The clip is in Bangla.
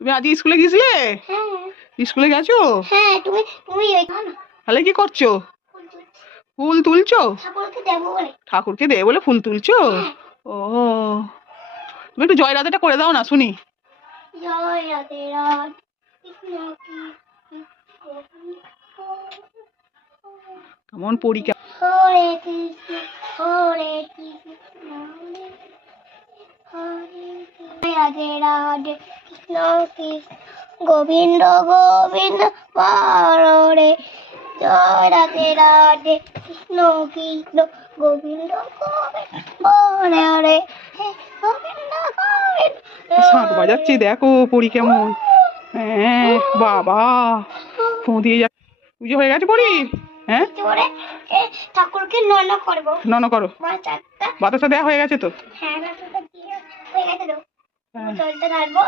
তুমি আজ স্কুলে গেছিলে? হ্যাঁ স্কুলে গেছো? হ্যাঁ তুমি তুমি তাহলে কি করছো? ফুল তুলছো? ঠাকুরকে দেবো বলে। ঠাকুরকে দেবে বলে ফুল তুলছো? হ্যাঁ। ও, তুমি একটু জয় রাধেটা করে দাও না শুনি। জয় রাধে রাধে কৃষ্ণ কেমন পরীক্ষা? হরে কৃষ্ণ হরে কৃষ্ণ হরে কৃষ্ণ রাধে রাধে কৃষ্ণ কৃষ্ণ গোবিন্দ গোবিন্দ হরে জয় রাধে রাধে কৃষ্ণ কৃষ্ণ গোবিন্দ গোবিন্দ হরে হরে গোবিন্দ গোবিন্দ শাঁখ বাজাচ্ছি, দেখো পরি কেমন। হ্যাঁ বাবা, ফোঁ দিয়ে যা। পুজো হয়ে গেছে পরি? হ্যাঁ, করে ঠাকুরকে নন করবো। নন করো। বাতাসা দেওয়া হয়ে গেছে তো? হ্যাঁ বাতাসা দিয়ে হয়ে গেছে তো। হ্যাঁ। জলটা ঢালবো।